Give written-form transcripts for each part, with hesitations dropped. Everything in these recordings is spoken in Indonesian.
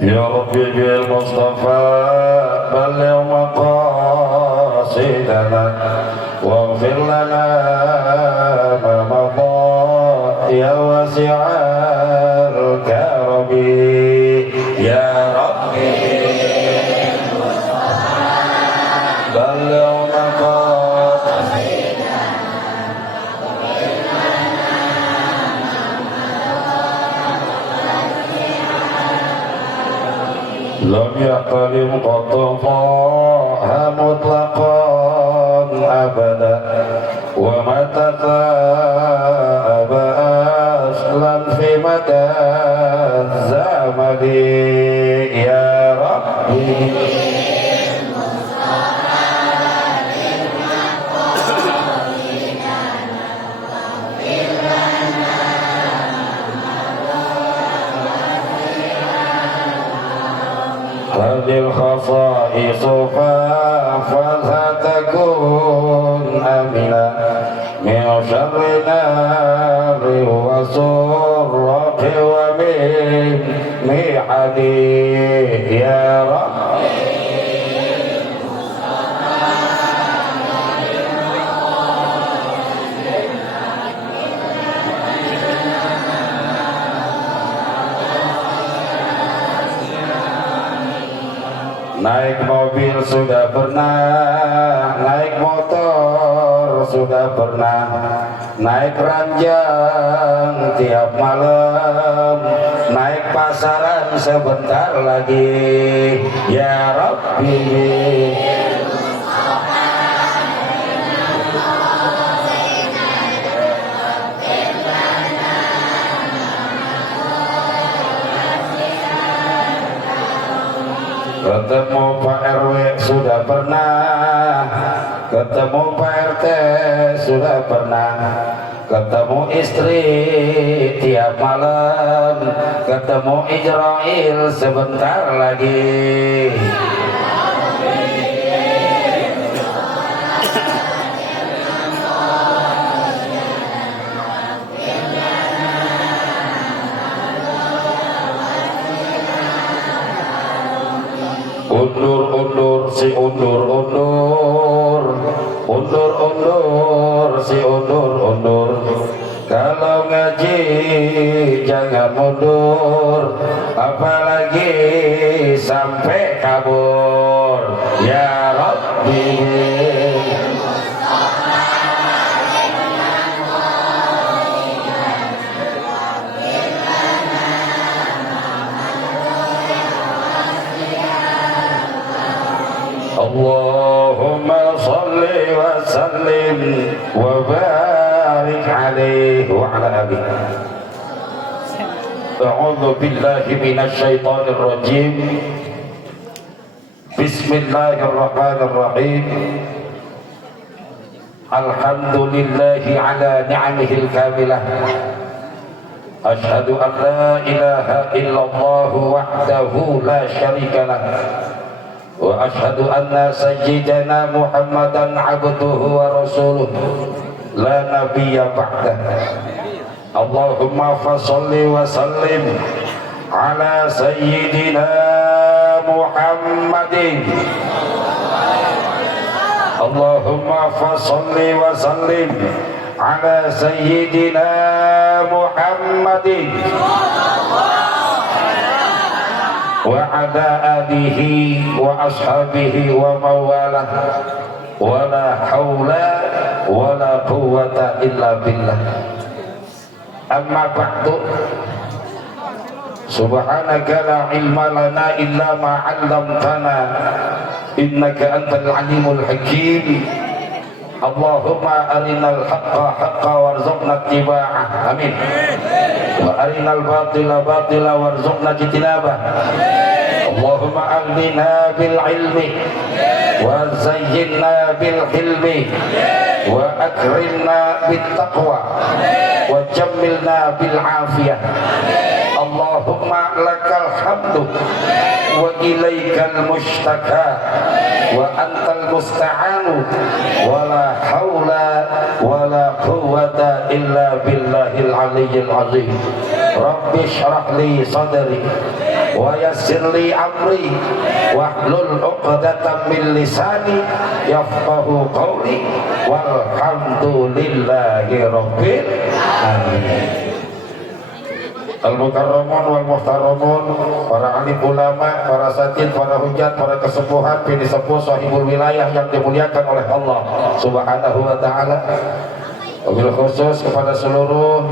يا ربي بالمصطفى بلغ مقاصدنا واغفر لنا ما مضى يا واسع الكرم يا ربي بلغ مقاصدنا لم يحترم قط طه مطلقا أبدا وما تثاءب أصلا في مدى الزمن يا ربي هذه الخصائص فاحفظها تكون آمنا من شر نار وسراق ومن محن يا رب Naik mobil sudah pernah, naik motor sudah pernah, naik ranjang tiap malam, naik pasaran sebentar lagi, ya Rabbi. Ketemu Pak RW sudah pernah, ketemu Pak RT sudah pernah, ketemu istri tiap malam, ketemu Ijrail sebentar lagi. Undur-undur si undur-undur, undur-undur si undur-undur. Kalau ngaji jangan mundur, apalagi sampai kabur. Ya Rabbi. Allahumma salli wa sallim wa barik alaihi wa ala alihi. A'udzu billahi minasy syaithanir rajim. Bismillahirrahmanirrahim. Alhamdulillahi ala ni'amihil kamilah. Asyhadu an la ilaha illallah wahdahu la syarika lah. Wa ashhadu anna sayyidana Muhammadan abduhu wa rasuluh la nabiyya ba'dah. Allahumma fasalli wa sallim ala sayyidina Muhammadin. Allahumma fasalli wa sallim ala sayyidina Muhammadin wa ala alihi wa ashabihi wa mawalah wa la hawla wa la quwwata illa billah. Amma ba'du, subhanaka la ilma lana illa ma 'allamtana innaka antal alimul hakim. Allahumma arinal haqqa haqqa warzuqna ittiba'ah. Amin. Wa arinal batila batila warzuqna ijtinabah. Allahumma aghnina bil ilmi wa zayyinna bil hilmi wa akrimna bit taqwa wa jammilna bil afiyah. Allahumma lakal hamdu wa ilaikal mushtaka wa antal musta'anu wa la hawla wa la quwwata illa billahil aliyyil azim. Rabbi shrah li sadri wa yassir li amri wahlul 'uqdatam min lisani yafqahu qawli walhamdulillahi rabbil alamin. Al-mukarramun wal muhtaramun, para alim ulama, para satid, para hujat, para kesepuhan, pilih sepuh sahibul wilayah yang dimuliakan oleh Allah Subhanahu wa taala. Wabil khusus kepada seluruh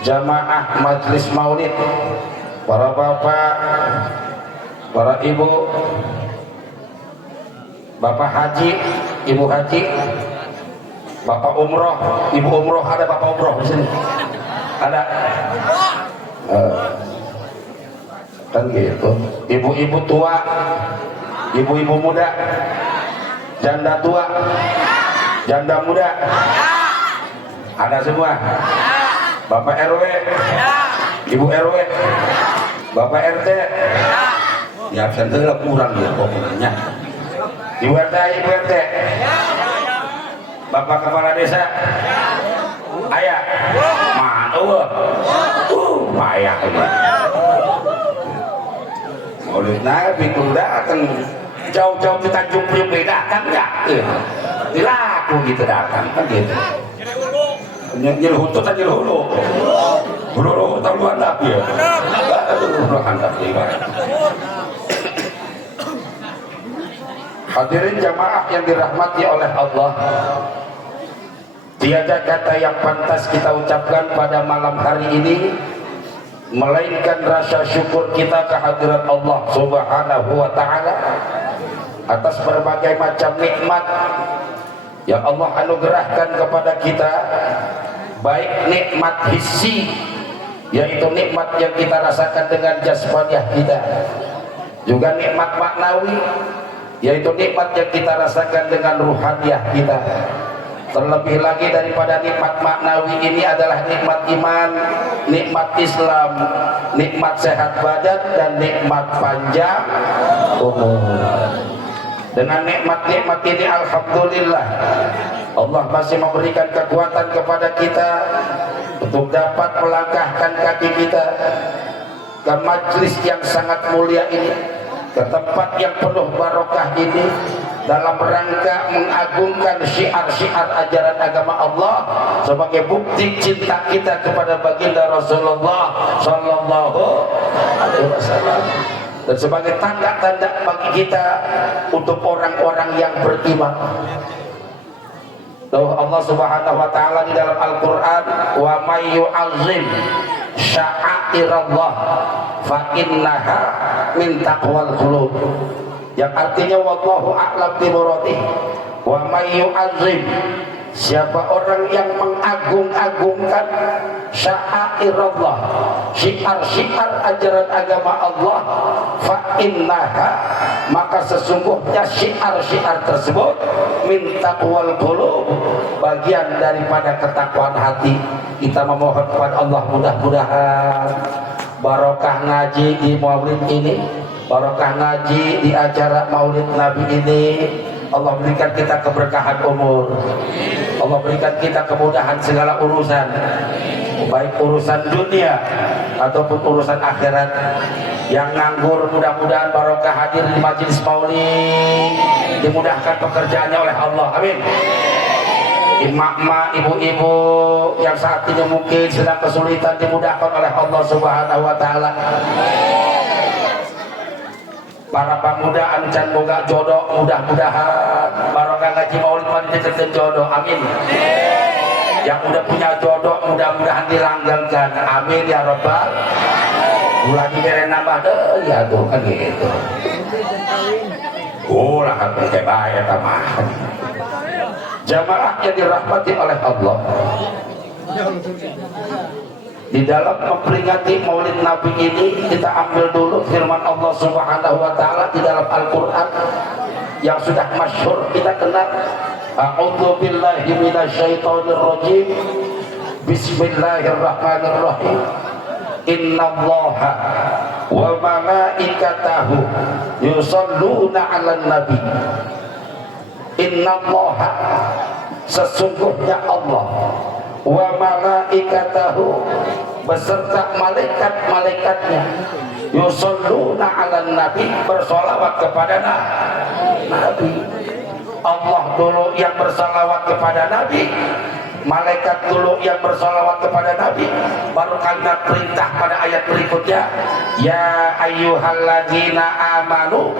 jamaah majlis maulid, para bapak, para ibu, bapak haji, ibu haji, bapak umroh, ibu umroh, ada bapak umroh di sini? Ada? Kan gitu. Ibu-ibu tua, ibu-ibu muda, janda tua, janda muda, ada semua. Bapak RW, ibu RW, bapak RT, ya absennya kurang ya pokoknya. Ibu RT, ibu RT, bapak kepala desa, ayah, mana? Payah ini. Oleh Nabi pun datang jauh-jauh di Tanjung Priok datang nggak? Dilaku gitu datang kan gitu. Nyelhutut aja hulu. Hulu tahu handap ya. Hulu handap ya. Hadirin jamaah yang dirahmati oleh Allah. Tiada kata yang pantas kita ucapkan pada malam hari ini melainkan rasa syukur kita kehadirat Allah Subhanahu wa taala atas berbagai macam nikmat yang Allah anugerahkan kepada kita, baik nikmat hissi yaitu nikmat yang kita rasakan dengan jasmaniah kita, juga nikmat maknawi yaitu nikmat yang kita rasakan dengan ruhaniah kita. Terlebih lagi daripada nikmat maknawi ini adalah nikmat iman, nikmat Islam, nikmat sehat badan, dan nikmat panjang umur. Dengan nikmat-nikmat ini alhamdulillah Allah masih memberikan kekuatan kepada kita untuk dapat melangkahkan kaki kita ke majlis yang sangat mulia ini, ke tempat yang penuh barokah ini, dalam rangka mengagungkan syiar-syiar ajaran agama Allah sebagai bukti cinta kita kepada baginda Rasulullah Sallallahu Alaihi Wasallam, dan sebagai tanda-tanda bagi kita untuk orang-orang yang beriman. Allah Subhanahu wa taala di dalam Al-Qur'an, wa may yu'azzim sya'airallah fa innaha min taqwal qulub, yang artinya wallahu a'lam bi muradihi. Wa may yu'azzim, siapa orang yang mengagung-agungkan sya'airallah, syiar-syiar ajaran agama Allah, fa innaha, maka sesungguhnya syiar-syiar tersebut min taqwal qulub, bagian daripada ketakwaan hati. Kita memohon kepada Allah mudah-mudahan barokah ngaji di maulid ini, barokah ngaji di acara maulid Nabi ini, Allah berikan kita keberkahan umur, Allah berikan kita kemudahan segala urusan, baik urusan dunia ataupun urusan akhirat. Yang nganggur mudah-mudahan barokah hadir di majelis maulid, dimudahkan pekerjaannya oleh Allah, amin. Emak-emak, ibu-ibu yang saat ini mungkin sedang kesulitan, dimudahkan oleh Allah Subhanahu wa taala. Para pemuda ancan boga jodoh, mudah-mudahan barokah ngaji maulid mandi diketin jodoh, amin. Yang udah punya jodoh mudah-mudahan dilanggalkan, amin ya rabbal. Lagi keren nambah deh, ya tuh kan gitu. Lah kan bayar tamah. Jamaah yang dirahmati oleh Allah, di dalam memperingati maulid Nabi ini kita ambil dulu firman Allah Subhanahu wa taala di dalam Al-Qur'an yang sudah masyhur kita kenal. A'udzu billahi minasyaitonir rajim. Bismillahirrahmanirrahim. Innallaha wa malaikatahu yusholluna 'alan nabi. Innallaha, sesungguhnya Allah, wa malaikatahu, beserta malaikat-malaikatnya, yusalluna 'alan nabi, bersolawat kepada nabi. Allah dulu yang bersolawat kepada nabi, malaikat dulu yang bersolawat kepada nabi, baru kalimat perintah pada ayat berikutnya, ya ayyuhalladzina amanu,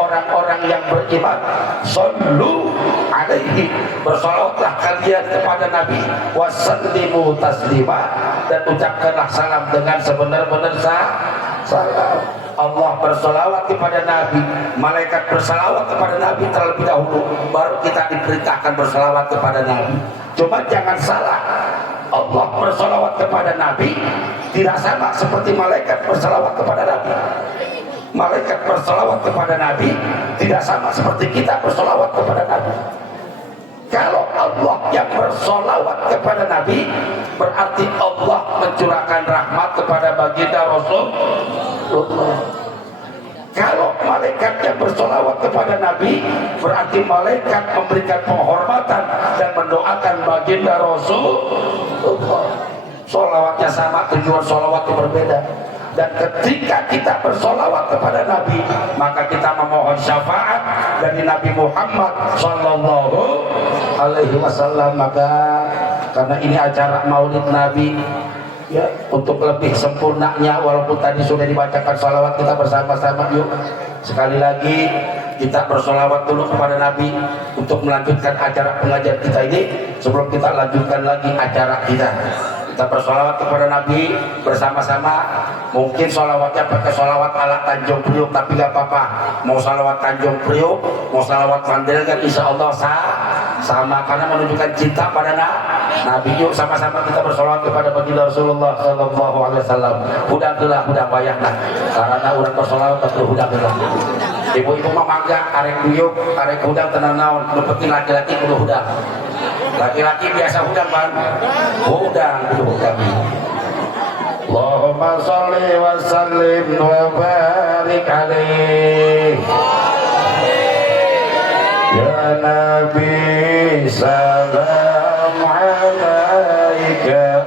orang-orang yang beriman, sallu alaihi, bersolawatlah kalian kepada nabi, wasallimu taslima, dan ucapkanlah salam dengan sebenar-benar salam. Allah bersolawat kepada nabi, malaikat bersolawat kepada nabi terlebih dahulu, baru kita diperintahkan bersolawat kepada nabi. Cuma jangan salah, Allah bersolawat kepada nabi tidak sama seperti malaikat bersolawat kepada nabi. Malaikat bersolawat kepada nabi tidak sama seperti kita bersolawat kepada nabi. Kalau Allah yang bersolawat kepada nabi, berarti Allah mencurahkan rahmat kepada baginda Rasulullah. Kalau malaikat yang bersolawat kepada nabi, berarti malaikat memberikan penghormatan dan mendoakan baginda Rasulullah. Solawatnya sama, tujuan solawat itu berbeda. Dan ketika kita bersolawat kepada nabi, maka kita memohon syafaat dari Nabi Muhammad sallallahu alaihi wasallam. Maka karena ini acara maulid nabi, ya, untuk lebih sempurnanya, walaupun tadi sudah dibacakan salawat, kita bersama-sama yuk sekali lagi kita bersolawat dulu kepada nabi untuk melanjutkan acara pengajian kita ini. Sebelum kita lanjutkan lagi acara kita bersolawat kepada nabi bersama-sama. Mungkin solawatnya pakai solawat ala Tanjung Priok, tapi gak apa-apa, mau solawat Tanjung Priok, mau solawat Mandailing, insya Allah sama, karena menunjukkan cinta pada nabi. Yuk sama-sama kita bersolawat kepada baginda Rasulullah sallallahu alaihi wasallam. Hudang bayangkan, karena udah bersolawat tapi hudang. Ibu-ibu mah mangga arek buyuk, arek hudang tenan naon, penting laki-laki kudu hudang. Laki-laki biasa hudang kan? Hudang. Allahumma sholli wa sallim wa barik alaihi ya Nabi, salam alaika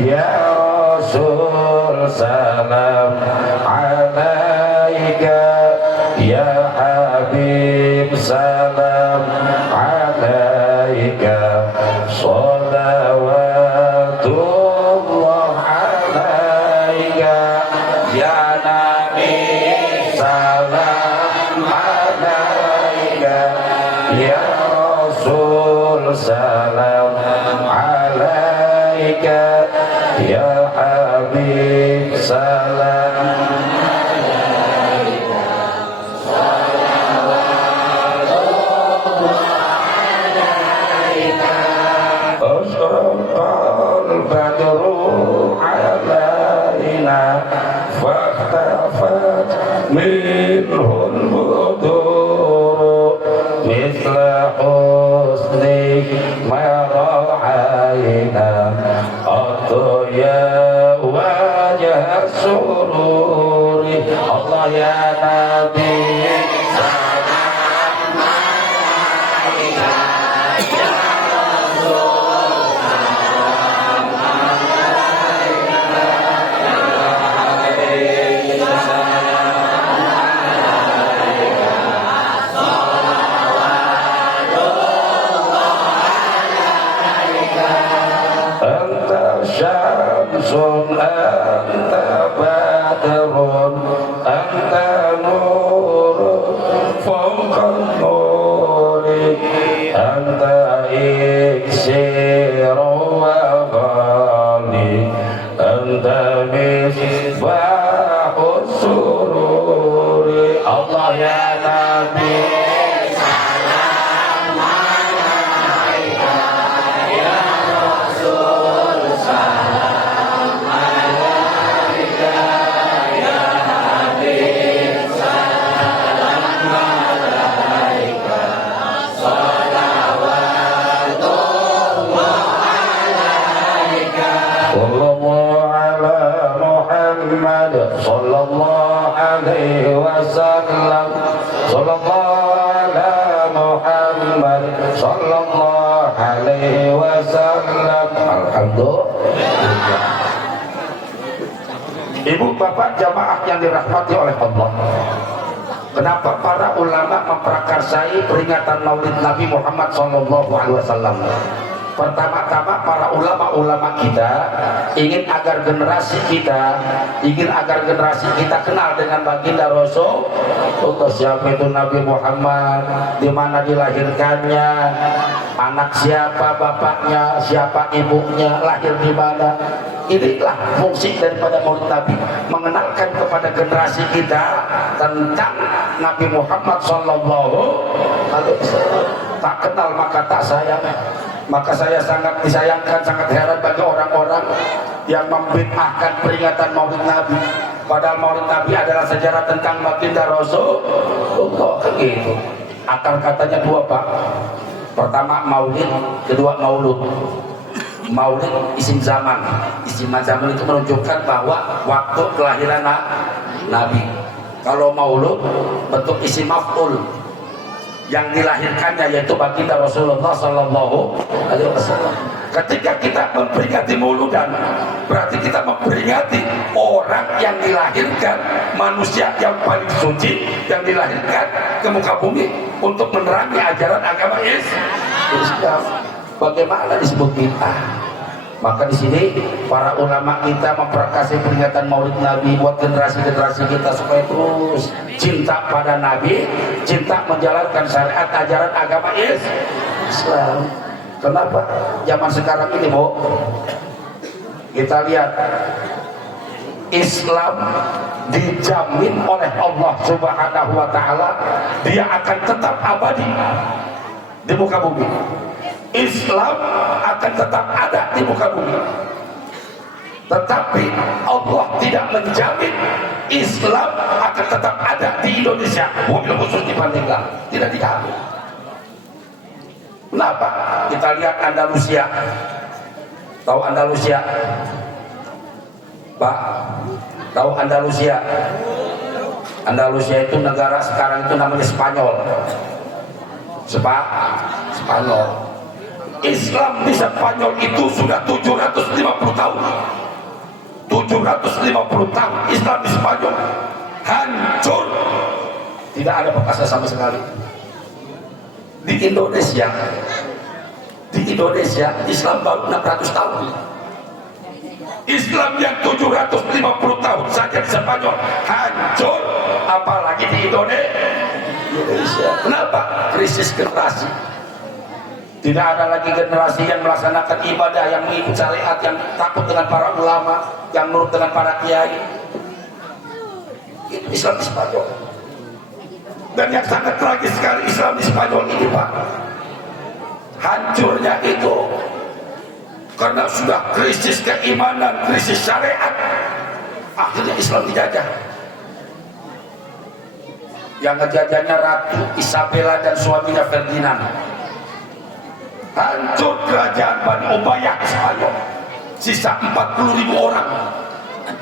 ya Rasul, salam alaika ya Habib, salam alaika, sholawatullah alaika ya Nabi, salam alaika ya Rasul, salam alaika ya Habib, salam minhul budur misla husni ma ra'ayna atya wajah sururi. Allah ya Nabi, syamsun anta badrun anta nurun fawqan nuri anta iksir wa ghali anta misbahus sururi. Allah ya Nabi, sallallahu alaihi wasallam, sallallahu ala Muhammad, sallallahu alaihi wasallam. Alhamdulillah. Ibu bapak jamaah yang dirahmati oleh Allah, kenapa para ulama memprakarsai peringatan Maulid Nabi Muhammad SAW? Pertama-tama para ulama-ulama kita ingin agar generasi kita kenal dengan baginda Rasulullah. Siapa itu Nabi Muhammad, di mana dilahirkannya, anak siapa bapaknya, siapa ibunya, lahir di mana. Inilah fungsi daripada Maulid Nabi, mengenalkan kepada generasi kita tentang Nabi Muhammad SAW. Tak kenal maka tak sayang. Maka saya sangat disayangkan, sangat heran bagi orang-orang yang membid'ahkan peringatan Maulid Nabi, padahal Maulid Nabi adalah sejarah tentang baginda Rasulullah. Gitu. Akar katanya dua, Pak. Pertama Maulid, kedua Maulud. Maulid isim zaman. Isim zaman itu menunjukkan bahwa waktu kelahiran Nabi. Kalau Maulud bentuk isim maf'ul, yang dilahirkannya yaitu baginda Rasulullah Sallallahu Alaihi Wasallam. Ketika kita memperingati Mauludan, berarti kita memperingati orang yang dilahirkan, manusia yang paling suci yang dilahirkan ke muka bumi untuk menerangi ajaran agama Islam. Bagaimana disebut bid'ah? Maka di sini para ulama kita memperkasih peringatan Maulid Nabi buat generasi-generasi kita supaya terus cinta pada Nabi, cinta menjalankan syariat ajaran agama Islam. Kenapa? Zaman sekarang ini, Bu, kita lihat Islam dijamin oleh Allah Subhanahu wa taala, dia akan tetap abadi di muka bumi. Islam akan tetap ada di muka bumi, tetapi Allah tidak menjamin Islam akan tetap ada di Indonesia, mobil khusus di Pandeglang, tidak dijamin. Kenapa? Kita lihat Andalusia. Tahu Andalusia, Pak? Tahu Andalusia? Andalusia itu negara sekarang itu namanya Spanyol. Spanyol. Islam di Spanyol itu sudah 750 tahun. 750 tahun Islam di Spanyol hancur, tidak ada bekasnya sama sekali. Di Indonesia Islam baru 600 tahun. Islam yang 750 tahun saja di Spanyol hancur, apalagi di Indonesia. Kenapa? Krisis generasi. Tidak ada lagi generasi yang melaksanakan ibadah, yang mengikut syariat, yang takut dengan para ulama, yang nurut dengan para kiai. Itu Islam di Spanyol. Dan yang sangat tragis sekali Islam di Spanyol ini, Pak, hancurnya itu karena sudah krisis keimanan, krisis syariat. Akhirnya Islam dijajah. Yang ngejajahnya Ratu Isabella dan suaminya Ferdinand. Hancur kerajaan Bani Umayyah di Spanyol. Sisa 40.000 orang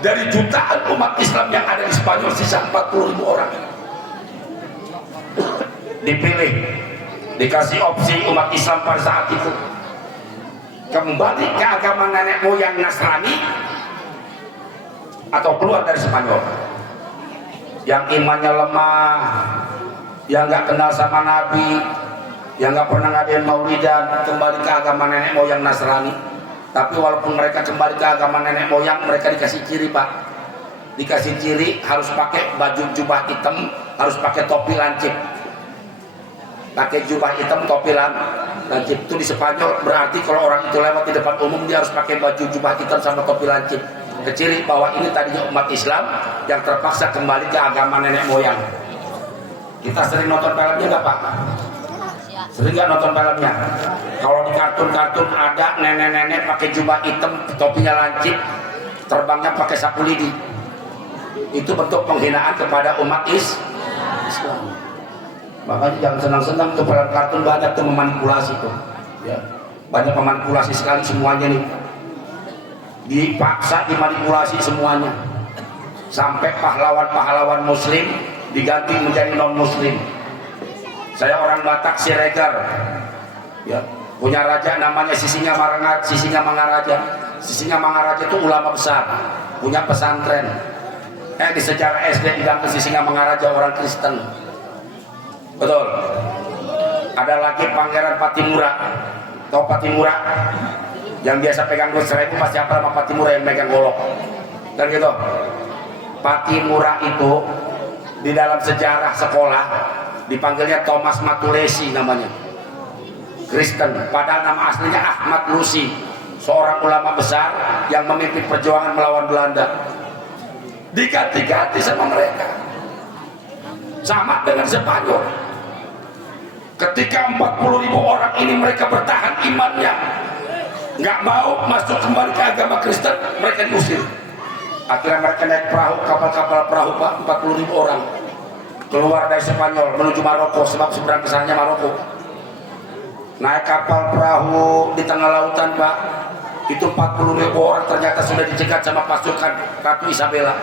dari jutaan umat Islam yang ada di Spanyol. Sisa 40.000 orang dipilih, dikasih opsi umat Islam pada saat itu kembali ke agama nenek moyang Nasrani atau keluar dari Spanyol. Yang imannya lemah, yang nggak kenal sama Nabi, yang nggak pernah ngadain maulidan, kembali ke agama nenek moyang Nasrani. Tapi walaupun mereka kembali ke agama nenek moyang, mereka dikasih ciri, Pak. Dikasih ciri harus pakai baju jubah hitam, harus pakai topi lancip. Pakai jubah hitam, topi lancip. Itu di Spanyol berarti kalau orang itu lewat di depan umum, dia harus pakai baju jubah hitam sama topi lancip. Keciri bahwa ini tadinya umat Islam yang terpaksa kembali ke agama nenek moyang. Kita sering nonton filmnya nggak, Pak? Sering nggak nonton filmnya? Kalau di kartun-kartun ada nenek-nenek pakai jubah hitam, topinya lancip, terbangnya pakai sapu lidi. Itu bentuk penghinaan kepada umat Islam. Makanya jangan senang-senang tuh film kartun, banyak tuh memanipulasi tuh. Ya. Banyak memanipulasi sekali semuanya nih. Dipaksa dimanipulasi semuanya. Sampai pahlawan-pahlawan muslim diganti menjadi non-muslim. Saya orang Batak, Siregar, ya, punya raja namanya Sisingamangaraja. Sisingamangaraja itu ulama besar, punya pesantren. Di sejarah SD di Gangkes Singamangaraja orang Kristen. Betul. Ada lagi Pangeran Patimura. Tahu Patimura? Yang biasa pegang duit 1000 pasti apa sama Patimura yang megang golok. Dan gitu. Patimura itu di dalam sejarah sekolah dipanggilnya Thomas Matulesi namanya. Kristen, padahal nama aslinya Ahmad Lusi, seorang ulama besar yang memimpin perjuangan melawan Belanda. Diganti-ganti sama mereka, sama dengan Spanyol. Ketika 40.000 orang ini mereka bertahan imannya, nggak mau masuk kembali ke agama Kristen, mereka diusir. Akhirnya mereka naik perahu, kapal-kapal perahu, Pak, 40.000 orang keluar dari Spanyol menuju Maroko, sebab seberang kesannya Maroko. Naik kapal perahu di tengah lautan, Pak, itu 40.000 orang ternyata sudah dicegat sama pasukan Ratu Isabella.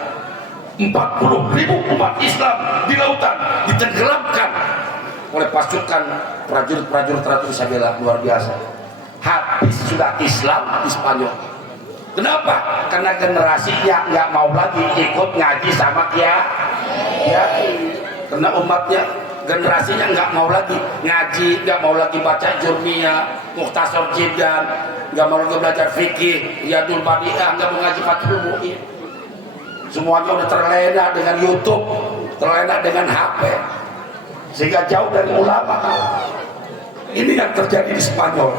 40.000 umat Islam di lautan ditenggelamkan oleh pasukan prajurit-prajurit Ratu Isabella. Luar biasa. Habis sudah Islam di Spanyol. Kenapa? Karena generasinya nggak mau lagi ikut ngaji sama kiai. Karena umatnya, generasinya nggak mau lagi ngaji, nggak mau lagi baca Jurmiyah, Mukhtasar Jiddan, nggak mau lagi belajar fikih, Riyadul Badi'ah, nggak mau ngaji Fathul Mu'in. Semuanya udah terlena dengan YouTube, terlena dengan HP, sehingga jauh dari ulama. Ini yang terjadi di Spanyol.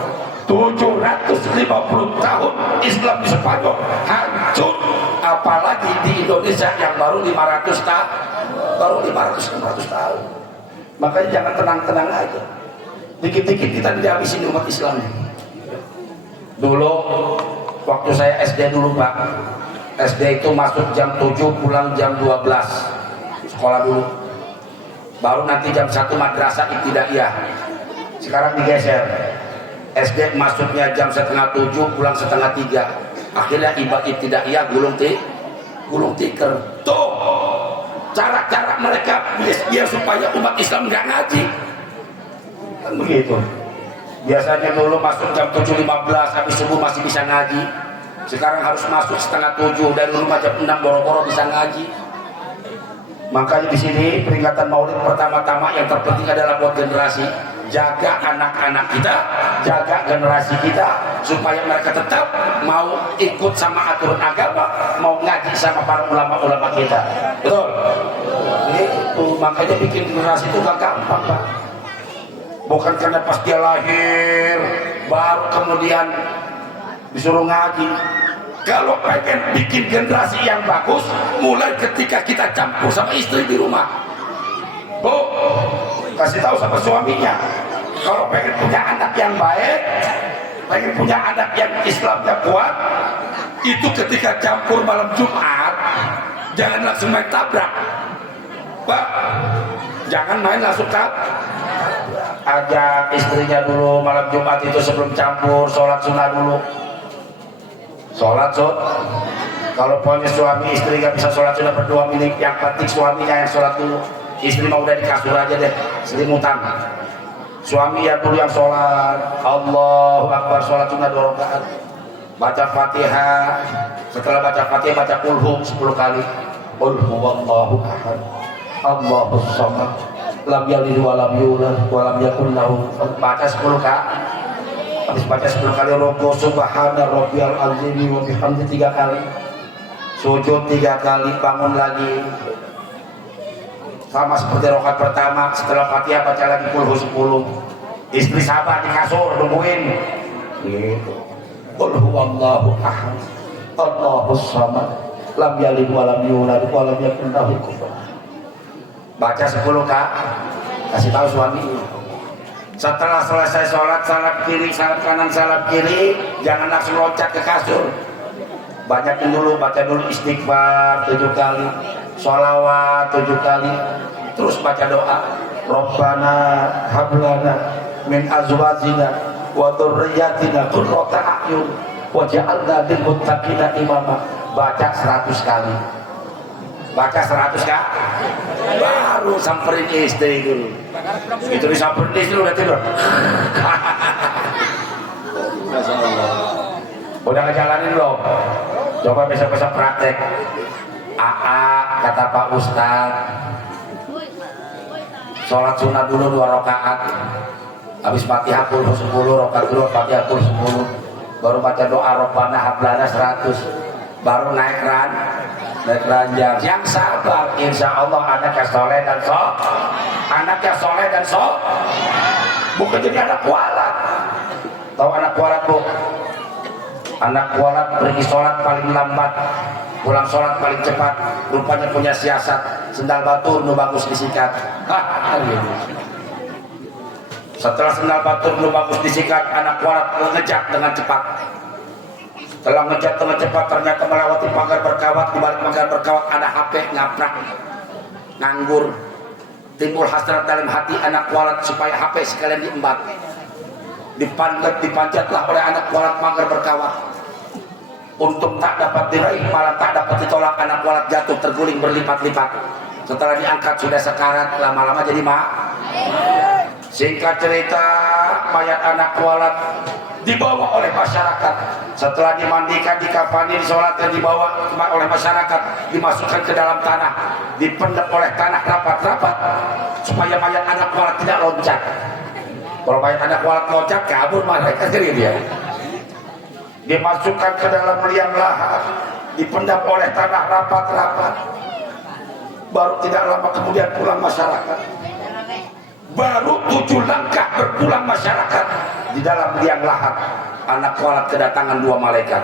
750 tahun Islam di Spanyol hancur, apalagi di Indonesia yang baru 500 tahun, baru 500-600 tahun. Makanya jangan tenang-tenang aja, dikit-dikit kita dihabisin umat Islam. Dulu waktu saya SD dulu, Pak, SD itu masuk jam 7, pulang jam 12, sekolah dulu. Baru nanti jam 1 madrasah ibtidaiyah. Sekarang digeser, SD masuknya jam 6:30, pulang 6:30. Akhirnya ibtidaiyah gulung tikar. Tuh cara-cara mereka biar supaya umat Islam nggak ngaji, kan begitu. Biasanya dulu masuk jam 7.15, habis subuh masih bisa ngaji. Sekarang harus masuk 6:30, dari rumah jam 6 boro-boro bisa ngaji. Makanya di sini peringatan Maulid pertama-tama yang terpenting adalah buat generasi. Jaga anak-anak kita, jaga generasi kita, supaya mereka tetap mau ikut sama aturan agama, mau ngaji sama para ulama-ulama kita. Betul? Itu makanya bikin generasi itu gak gampang, Pak. Bukan karena pas dia lahir baru kemudian disuruh ngaji. Kalau pengen bikin generasi yang bagus, mulai ketika kita campur sama istri di rumah. Bu, kasih tahu sama suaminya, kalau pengen punya anak yang baik, pengen punya anak yang Islamnya kuat, itu ketika campur malam Jumat, jangan langsung main tabrak, Pak. Jangan main langsung tabrak. Ajak istrinya dulu malam Jumat itu sebelum campur, sholat sunnah dulu. Sholat kalau punya suami istri nggak bisa sholat sunnah berdua, milik yang penting suaminya yang sholat dulu. Istri mau udah di kasur aja deh, selimutan. Suami ya dulu yang sholat. Allahu Akbar, sholat sunnah 2 rakaat, baca Fatihah. Setelah baca Fatihah baca Qul 10 kali. Qul huwallahu ahad, Allahus samad, lam yalid wa lam yulad wa lam yakul lahu. Baca 10 kali. Habis baca 10 kali rukuk subhana rabbiyal azim wa bihamdi 3 kali. Sujud 3 kali, bangun lagi. Sama seperti rakaat pertama, setelah Fatihah baca lagi Qul 10. Istri sabar di kasur nungguin. Gitu. Qul huwallahu ahad, Allahus samad, lam yalid wa lam yulad wa lam yakul lahu kufuwan. Baca 10 kali, kasih tahu suami. Setelah selesai sholat, salap kiri, salap kanan, salap kiri, jangan langsung loncat ke kasur. Banyakin dulu, baca dulu istighfar 7 kali, sholawat 7 kali, terus baca doa. Rabbana hablana min azwajina wa dzurriyyatina qurrata a'yun waj'alna lil muttaqina imama. Baca 100 kali. Baca 100 kali, baru samperin istri dulu. Itu disamperin istri udah tidur. Masya Allah. Udah ngejalanin belum? Coba besok-besok praktek. kata Pak Ustad, sholat sunnah dulu 2 rakaat, habis Fatihah kul 10, rakaat kedua Fatihah kul 10, baru baca doa Rabbana hablana 100, baru naik ranjang. Yang sabar, insya Allah anaknya soleh dan bukan jadi anak kualat. Tahu anak kualat bu? Anak kualat pergi sholat paling lambat, pulang sholat paling cepat, rupanya punya siasat, sendal batur nu bagus disikat. Setelah sendal batur nu bagus disikat, anak kualat ngejak dengan cepat. Setelah ngejak dengan cepat, ternyata melewati pagar berkawat. Di balik pagar berkawat ada HP ngaprak, nganggur. Timbul hasrat dalam hati anak kualat supaya HP sekalian diembat. Dipanjatlah oleh anak kualat pagar berkawat. Untung tak dapat diraih, malah tak dapat ditolak. Anak kualat jatuh terguling berlipat-lipat. Setelah diangkat sudah sekarat, lama-lama jadi Singkat cerita, mayat anak kualat dibawa oleh masyarakat. Setelah dimandikan, dikafani, disolatkan, dibawa oleh masyarakat, dimasukkan ke dalam tanah, dipendam oleh tanah rapat-rapat supaya mayat anak kualat tidak loncat. Kalau mayat anak kualat loncat, kabur mereka sendiri dia. Dimasukkan ke dalam liang lahat, dipendam oleh tanah rapat-rapat. Baru tidak lama kemudian pulang masyarakat. Baru 7 langkah berpulang masyarakat, di dalam liang lahat anak kualat kedatangan 2 malaikat.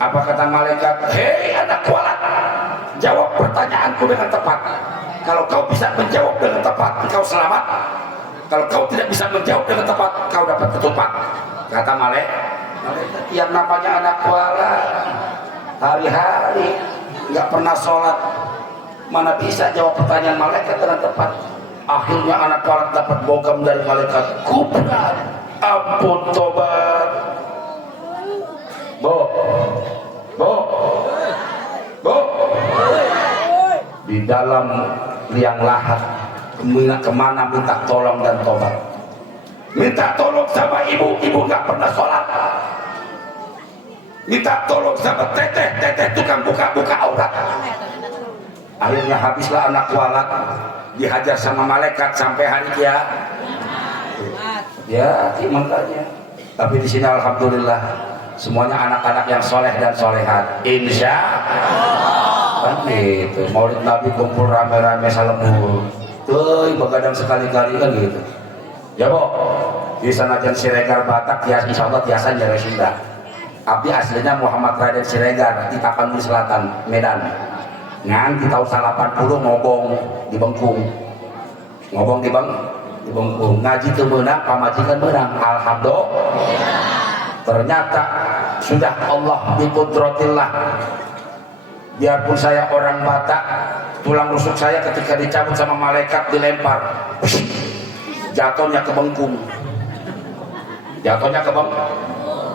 Apa kata malaikat? Hei anak kualat, jawab pertanyaanku dengan tepat. Kalau kau bisa menjawab dengan tepat, engkau selamat. Kalau kau tidak bisa menjawab dengan tepat, kau dapat ketupat. Kata malaikat, yang namanya anak kualat hari-hari nggak pernah sholat, mana bisa jawab pertanyaan malaikat dengan tepat. Akhirnya anak kualat dapat bogam dari malaikat. Kubrat, ampun tobat. Bo. Di dalam liang lahat, kemana minta tolong dan tobat. Minta tolong sama ibu nggak pernah sholat. Minta tolong sama teteh tukang buka aurat. Akhirnya habislah anak kualat, dihajar sama malaikat sampai hari kiamat. Ya, makanya. Tapi di sini alhamdulillah semuanya anak-anak yang soleh dan solehat. Insya Allah. Kan gitu. Maulid Nabi kumpul rame-rame salembur. Tuh, begadang sekali-kali kan gitu. Ya bu, di sana Jan Siregar Batak, ya insya Allah tiasan Jaya Sunda. Tapi aslinya Muhammad Raden Siregar di Tapanuli Selatan, Medan. Ngan di tahun 80 ngobong di Bengkung. Di Bengkung. Ngaji itu menang, pamajikan menang. Alhamdulillah. Ternyata sudah Allah biqudratillah. Biarpun saya orang Batak, tulang rusuk saya ketika dicabut sama malaikat dilempar. Jatuhnya ke Bengkung.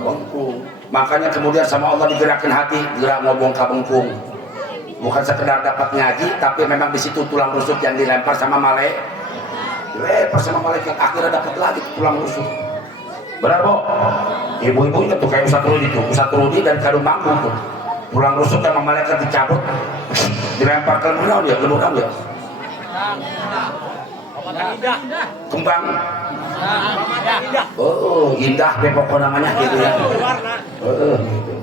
Bengkung. Makanya kemudian sama Allah digerakkan hati, gerak ngobong ke Bengkung. Bukan sekedar dapat ngaji, tapi memang di situ tulang rusuk yang dilempar sama malaikat. Akhirnya dapat lagi tulang rusuk. Benar bu? Ibu-ibu itu kayak Ustadz Rudi dan Kadung Manggung tuh. Tulang rusuk sama malaikat dicabut, dilempar ke lemurang dia. Kembang. Oh, indah deh pokoknya namanya gitu ya. Gitu.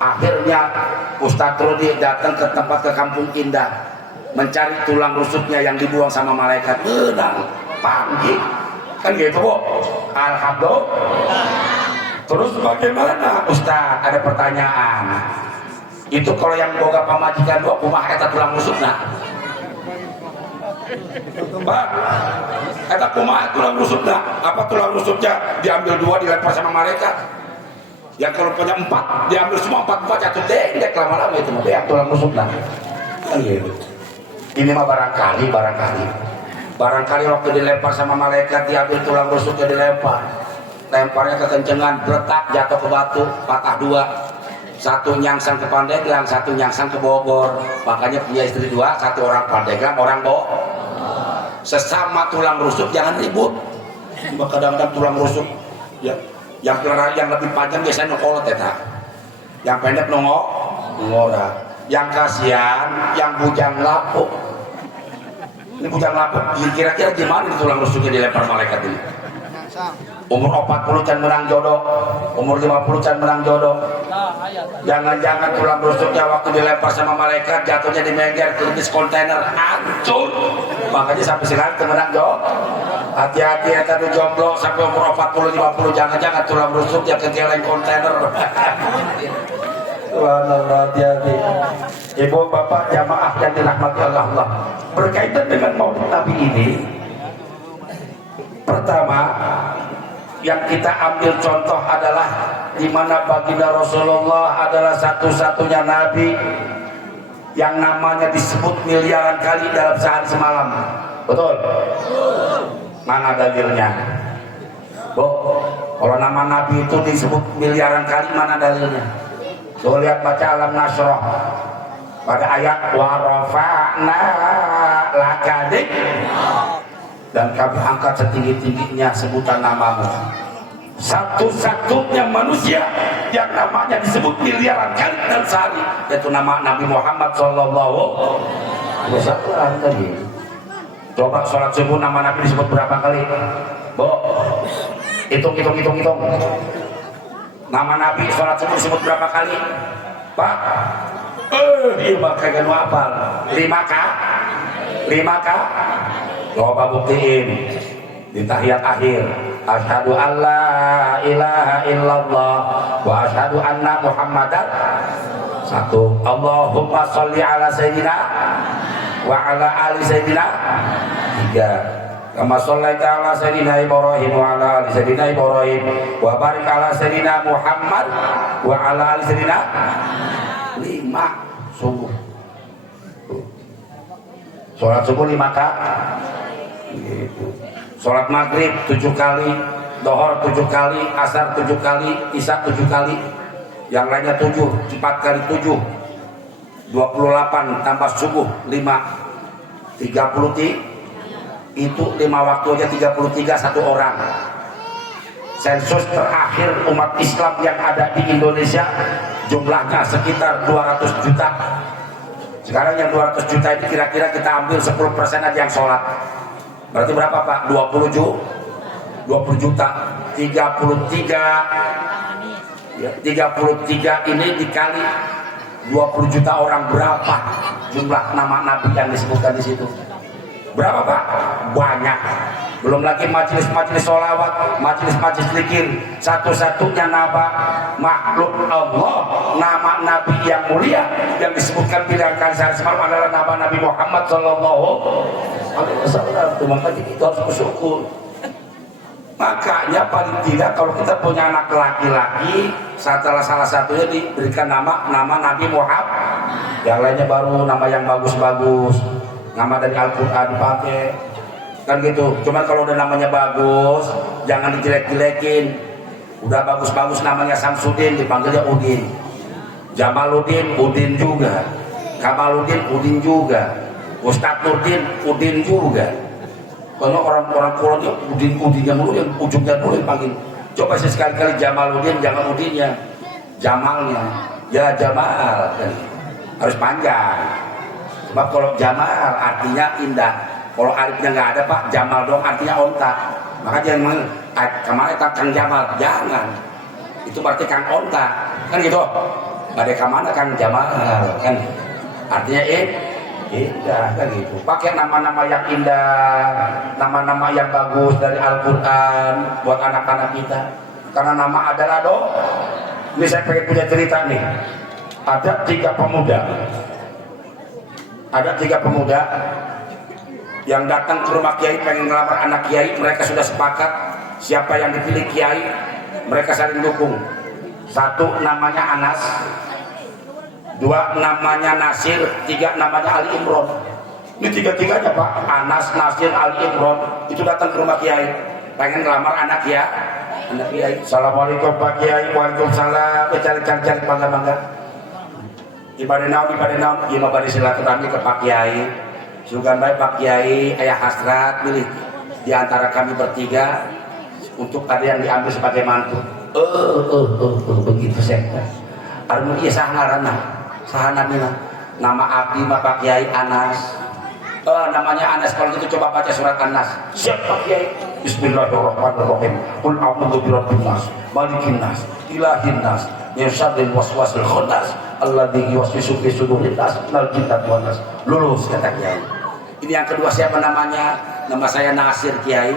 Akhirnya Ustadz Rudi datang ke tempat ke Kampung Indah mencari tulang rusuknya yang dibuang sama malaikat. Benang, panggil, kan gitu bu. Alhamdulillah. Terus bagaimana Ustadz? Ada pertanyaan. Itu kalau yang boga pamajikan dua kumaha eta tulang rusukna? Pak, eta kumaha tulang rusukna? Apa tulang rusuknya diambil 2 dilempar sama malaikat? Yang kalau punya 4 diambil semua 4 jatuh dendek lama-lama itu mah yang tulang rusukna. Gitu. Ini mah barangkali waktu dilempar sama malaikat diambil tulang rusuknya lemparnya kekencengan, bletak jatuh ke batu, patah 2. Satu nyangsang ke Pandeglang, satu nyangsang ke Bogor. Makanya punya istri 2, satu orang Pandeglang, orang Bogor. Sesama tulang rusuk jangan ribut. Kadang-kadang tulang rusuk ya, yang lebih panjang biasanya kolot ya, yang pendek nongora. Yang kasihan yang bujang lapuk. Ini bujang lapuk kira-kira gimana tulang rusuknya dilempar malaikat ini? Umur 40 can menang jodoh, umur 50 can menang jodoh. Jangan-jangan tulang rusuknya waktu dilempar sama malaikat jatuhnya di menger ke kontainer hancur. Makanya sampai sekarang menang jodoh. Hati-hati ya tadi jomblo sampai umur 40 50 jangan-jangan tulang rusuknya kegeleng kontainer. Subhanallah, hati-hati. Ibu bapak jamaah yang dirahmati Allah, berkaitan dengan maulid Nabi ini, pertama yang kita ambil contoh adalah di mana baginda Rasulullah adalah satu-satunya Nabi yang namanya disebut miliaran kali dalam sehari semalam. Betul? Mana dalilnya? Bu, kalau nama Nabi itu disebut miliaran kali, mana dalilnya? Tuh lihat baca Alam Nasrah pada ayat wa rafa'na laka dik, dan kami angkat setinggi-tingginya sebutan namamu. Satu-satunya manusia yang namanya disebut miliaran kali dalam sehari, yaitu nama Nabi Muhammad sallallahu alaihi wasallam tadi. Coba sholat subuh nama Nabi disebut berapa kali? Bu, hitung. Nama Nabi sholat subuh disebut berapa kali? Pak? Iya kagak nu hafal. 5 kah? Coba buktiin di tahiyat akhir. Asyhadu alla ilaha illallah wa asyhadu anna Muhammadar. 1. Allahumma sholli ala sayyidina wa ala ali sayyidina. 3. Kama shallaita ala sayyidina Ibrahim wa ala ali sayyidina Ibrahim wa barik ala sayyidina Muhammad wa ala ali sayyidina. 5 subuh. Salat subuh 5 kali. Gitu. Salat maghrib 7 kali, dohor 7 kali, asar 7 kali, isya 7 kali. Yang lainnya 7, 4 kali 7 28 tambah subuh 5 30. Itu 5 waktu aja 33 satu orang. Sensus terakhir umat Islam yang ada di Indonesia jumlahnya sekitar 200 juta. Sekarang yang 200 juta itu kira-kira kita ambil 10% aja yang sholat. Berarti berapa Pak? 20 juta. 33 ini dikali 20 juta orang, berapa jumlah nama Nabi yang disebutkan di situ? Berapa Pak? Banyak. Belum lagi majelis-majelis sholawat, majelis-majelis zikir. Satu-satunya nama makhluk Allah, nama Nabi yang mulia yang disebutkan pilihan kali sehari semalam adalah nama Nabi Muhammad sallallahu alaihi wasallam. Makanya kita harus bersyukur. Makanya paling tidak kalau kita punya anak laki-laki, salah satunya diberikan nama Nabi Muhammad. Yang lainnya baru nama yang bagus-bagus. Nama dari Al-Quran dipakai kan gitu. Cuman kalau udah namanya bagus jangan dijelek-jelekin. Udah bagus-bagus namanya Samsudin dipanggilnya Udin, Jamaluddin Udin juga, Kamaluddin Udin juga, Ustadz Nurdin Udin juga. Karena orang-orang kulonnya Udinnya mulu, yang ujungnya dulu dipanggil. Coba sekali-kali Jamaluddin jangan Udinnya, Jamalnya ya Jamal kan. Harus panjang. Sebab kalau Jamal artinya indah, kalau alifnya nggak ada Pak, Jamal dong artinya onta. Maka jangan kemarin Kang Jamal, jangan. Itu berarti Kang onta, kan gitu. Badai kemana Kang Jamal, kan? Artinya indah, kan gitu. Pakai nama-nama yang indah, nama-nama yang bagus dari Al-Quran buat anak-anak kita. Karena nama adalah doa. Ini saya pengen punya cerita nih. Ada 3 pemuda yang datang ke rumah kiai pengen ngelamar anak kiai. Mereka sudah sepakat siapa yang dipilih kiai, mereka saling dukung. 1 namanya Anas, 2 namanya Nasir, 3 namanya Ali Imron. Ini 3-3-nya Pak, Anas, Nasir, Ali Imron itu datang ke rumah kiai pengen ngelamar anak kiai. Assalamualaikum Pak Kiai. Waalaikumsalam. Cari bangga. Ibadah naon, iya mah bari silaturahmi ke Pak Kiai. Sugan baik Pak Kiai, aya hasrat milih di antara kami bertiga untuk ada yang diambil sebagai mantu. Begitu saya. Armu ieu saha ngaranna? Saha namina? Nama abdi mah Pak Kiai Anas. Namanya Anas. Kalau gitu coba baca surat Anas. Siap Pak Kiai. Bismillahirrahmanirrahim. Qul a'udzu birabbin nas, malikin nas, ilahin nas, min syarril waswasil khannas, alladzi yuwaswisu fi sudurin nas, minal jinnati wan nas. Lulus kata Kiai. Ini yang kedua siapa namanya? Nama saya Nasir Kiai.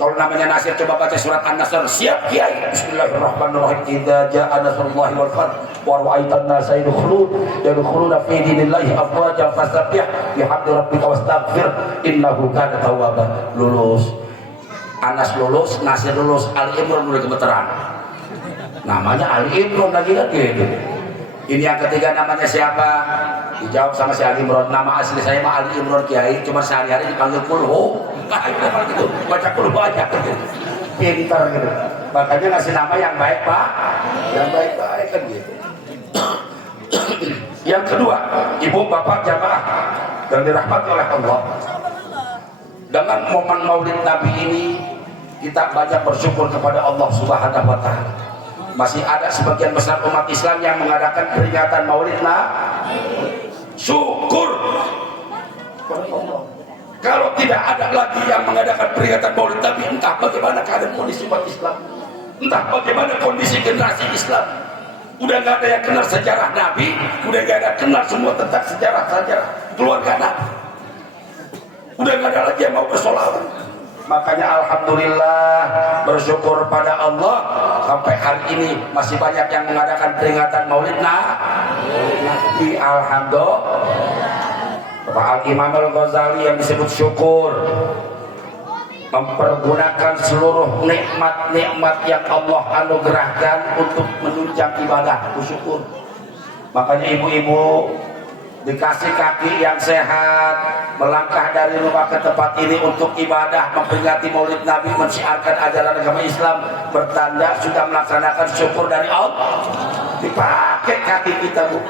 Kalau namanya Nasir coba baca surat An-Nasr. Siap Kiai. Bismillahirrahmanirrahim. Idza jaa nasrullahi wal fath wa ra'aitan nasa yadkhuluna fi dinillahi afwajan fasabbih bihamdi rabbika wastaghfir innahu kana tawwaban. Lulus. Anas lulus, Nasir lulus, Ali Imran mulai gemeteran. Namanya Ali Imran lagi kan gitu. Ini yang ketiga namanya siapa? Dijawab sama si Ali Imran. Nama asli saya mah Ali Imran Kiai, cuma sehari-hari dipanggil Kulhu. Nah, gitu. Baca Kulhu aja gitu. Pintar gitu. Makanya ngasih nama yang baik Pak. Yang baik-baik kan gitu. Yang kedua, ibu bapak jamaah yang dirahmati oleh Allah. Dengan momen Maulid Nabi ini kita banyak bersyukur kepada Allah Subhanahu wa taala. Masih ada sebagian besar umat Islam yang mengadakan peringatan Maulid Nabi. Syukur. Kalau tidak ada lagi yang mengadakan peringatan Maulid Nabi, entah bagaimana keadaan kondisi umat Islam, entah bagaimana kondisi generasi Islam. Udah nggak ada yang kenal sejarah Nabi, udah nggak ada kenal semua tentang sejarah keluarga Nabi. Udah nggak ada lagi yang mau bersolawat. Makanya alhamdulillah bersyukur pada Allah sampai hari ini masih banyak yang mengadakan peringatan Maulid Nabi. Alhamdulillah. Al-Imam Al-Ghazali yang disebut syukur, mempergunakan seluruh nikmat-nikmat yang Allah anugerahkan untuk menunjang ibadah, bersyukur. Makanya ibu-ibu dikasih kaki yang sehat, melangkah dari rumah ke tempat ini untuk ibadah, memperingati Maulid Nabi, mensiarkan ajaran agama Islam, bertanda sudah melaksanakan syukur dari Allah. Dipakai kaki kita, Bu.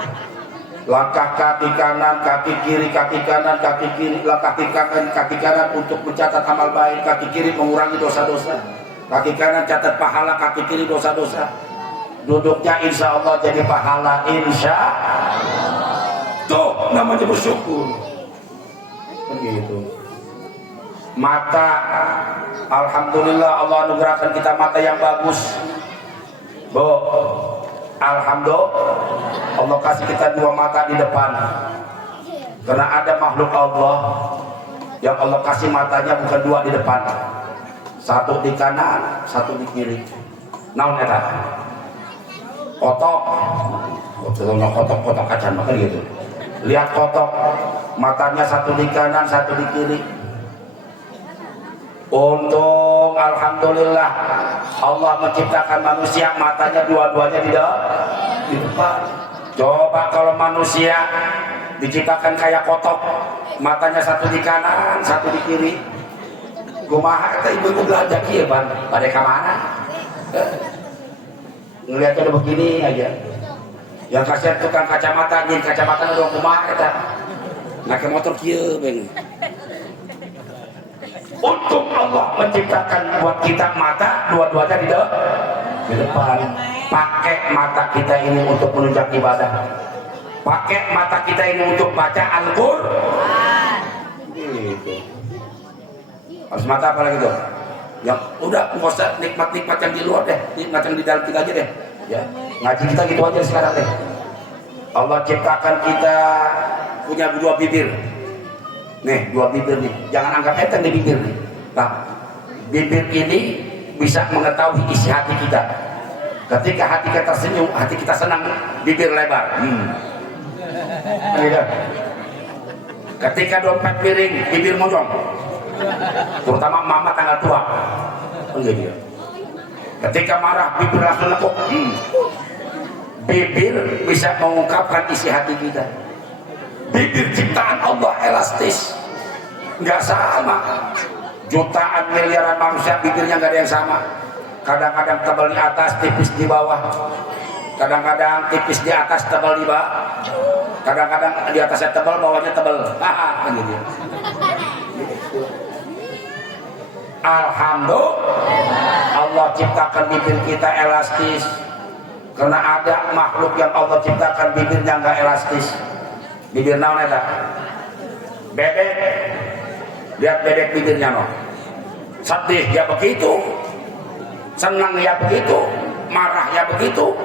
Langkah kaki kanan, kaki kiri, kaki kanan, kaki kiri, langkah kaki kanan untuk mencatat amal baik, kaki kiri mengurangi dosa-dosa, kaki kanan catat pahala, kaki kiri dosa-dosa. Duduknya insya Allah jadi pahala, insya Allah. Tuh namanya bersyukur. Begitu. Mata, alhamdulillah Allah anugerahkan kita mata yang bagus, Bu. Alhamdulillah Allah kasih kita dua mata di depan. Karena ada makhluk Allah yang Allah kasih matanya bukan dua di depan, satu di kanan, satu di kiri. Naon eta? Kotok. Kotok kacan makan gitu. Lihat kotok, matanya satu di kanan, satu di kiri. Untung alhamdulillah Allah menciptakan manusia matanya dua-duanya di depan. Coba kalau manusia diciptakan kayak kotok, matanya satu di kanan, satu di kiri. Kumaha eta ibu-ibu belanja kieu ban, pada ka mana? Ngeliatnya udah begini aja. Yang kasihan tukang kacamata, nyin kacamata udah kumaha eta. Nake motor kieu beng. Untuk Allah menciptakan buat kita mata dua-duanya di depan. Pakai mata kita ini untuk menunjang ibadah. Pakai mata kita ini untuk baca Al-Qur'an. Gitu. Harus mata apa lagi tuh? Yang udah nggak usah nikmat-nikmat yang di luar deh, nikmat yang di dalam kita aja deh. Ya, ngaji kita gitu aja sekarang deh. Allah ciptakan kita punya dua bibir. Nih, dua bibir nih. Jangan anggap enteng di bibir nih. Nah, bibir ini bisa mengetahui isi hati kita. Ketika hati kita tersenyum, hati kita senang, bibir lebar. Ketika dompet miring, bibir monjong. Terutama mama tanggal tua. Begitu. Ketika marah, bibir langsung lekuk. Bibir bisa mengungkapkan isi hati kita. Bibir ciptaan Allah elastis, nggak sama. Jutaan miliaran manusia bibirnya nggak ada yang sama. Kadang-kadang tebal di atas, tipis di bawah. Kadang-kadang tipis di atas, tebal di bawah. Kadang-kadang di atasnya tebal, bawahnya tebal. Kan gitu. Alhamdulillah Allah ciptakan bibir kita elastis. Karena ada makhluk yang Allah ciptakan bibirnya nggak elastis. Bibir naon eta? Bebek. Lihat bebek bibirnya no. Sedih ya begitu, senang ya begitu, marah ya begitu.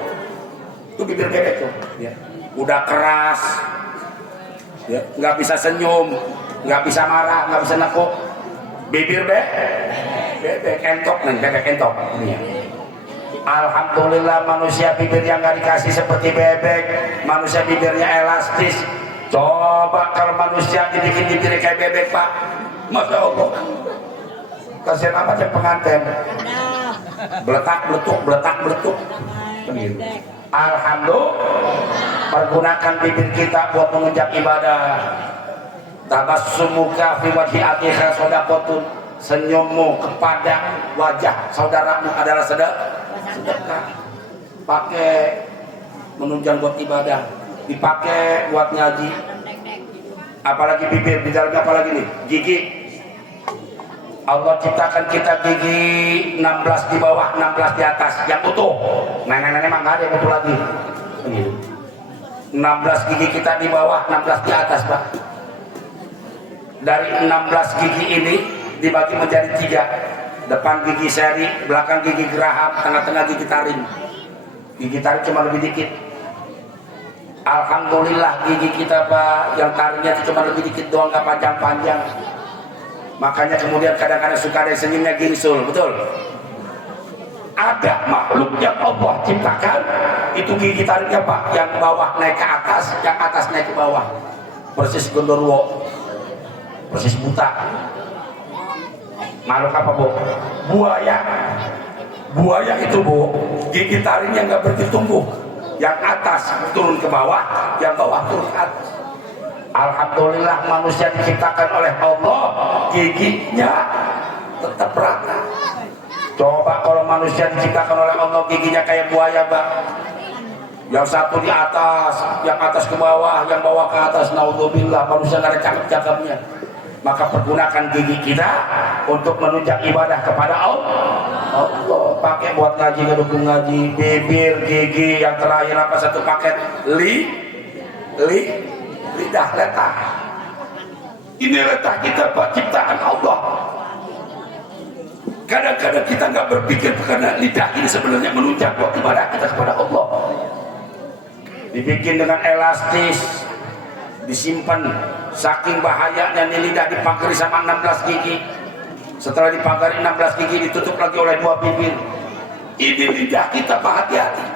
Itu bibir bebek tuh. Ya. Udah keras, ya, nggak bisa senyum, nggak bisa marah, nggak bisa nekuk. Bibir bebek entok nih, bebek entok. Ini ya. Alhamdulillah manusia bibirnya nggak dikasih seperti bebek, manusia bibirnya elastis. Coba kalau manusia dibikin bibirnya kayak bebek pak, masya Allah. Kasihan apa sih pengantin? Beletak beletuk. Alhamdulillah, pergunakan bibir kita buat mengucap ibadah. Tabassumuka fi wajhi akhika shadaqatun, senyummu kepada wajah saudaramu adalah sedekah. Pakai menunjang buat ibadah, dipakai buat ngaji. Apalagi bibir, di dalamnya apalagi nih? Gigi. Allah ciptakan kita gigi 16 di bawah, 16 di atas, yang utuh. Nenek-nenek emang nggak ada yang utuh lagi. 16 gigi kita di bawah, 16 di atas, Pak. Dari 16 gigi ini dibagi menjadi 3. Depan gigi seri, belakang gigi geraham, tengah-tengah gigi taring. Gigi taring cuma lebih dikit. Alhamdulillah gigi kita Pak, yang taringnya cuma lebih dikit doang, nggak panjang-panjang. Makanya kemudian kadang-kadang suka ada senyumnya gingsul, betul? Ada makhluk yang Allah ciptakan, itu gigi taringnya Pak, yang bawah naik ke atas, yang atas naik ke bawah. Persis gondorwo, persis buta. Makhluk apa Bu? Buaya. Buaya itu Bu, gigi taringnya nggak berhenti tumbuh. Yang atas turun ke bawah, yang bawah turun ke atas. Alhamdulillah manusia diciptakan oleh Allah, giginya tetap rata. Coba kalau manusia diciptakan oleh Allah giginya kayak buaya Pak, yang satu di atas, yang atas ke bawah, yang bawah ke atas, naudzubillah, manusia nggak ada cakep-cakepnya. Maka pergunakan gigi kita untuk menunjang ibadah kepada Allah. Pakai buat ngaji, ngedukung ngaji. Bibir, gigi, yang terakhir apa satu paket? Lidah, letah. Ini letah kita Pak, ciptaan Allah. Kadang-kadang kita nggak berpikir karena lidah ini sebenarnya menunjang buat ibadah kita kepada Allah. Dibikin dengan elastis, disimpan. Saking bahayanya nih lidah dipagari sama 16 gigi. Setelah dipagari 16 gigi ditutup lagi oleh 2 bibir. Ini lidah kita Pak, hati-hati.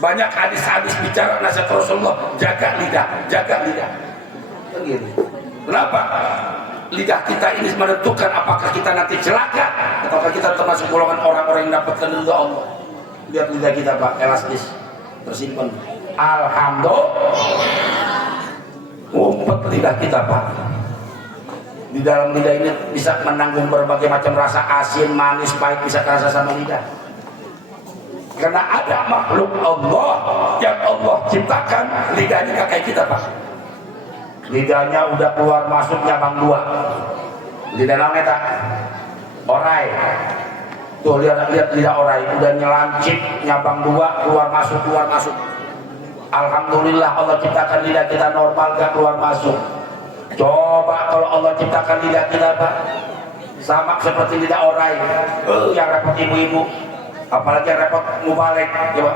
Banyak hadis-hadis bicara nasihat Rasulullah, jaga lidah, jaga lidah. Begini. Kenapa? Lidah kita ini menentukan apakah kita nanti celaka ataukah kita termasuk golongan orang-orang yang dapatkan ridha Allah. Lihat lidah kita Pak, elastis, tersimpan. Alhamdulillah. Umpet lidah kita Pak. Di dalam lidah ini bisa menanggung berbagai macam rasa asin, manis, pahit, bisa terasa sama lidah. Karena ada makhluk Allah yang Allah ciptakan lidahnya gak kayak kita Pak. Lidahnya udah keluar masuk nyabang 2. Lidah namanya tak? Orai. Tuh lihat lidah orai udah nyelancip nyabang 2, keluar masuk. Alhamdulillah Allah ciptakan lidah kita normal, gak keluar masuk. Coba kalau Allah ciptakan lidah kita Pak sama seperti lidah orai, yang repot ibu-ibu, apalagi yang repot mubalik. Coba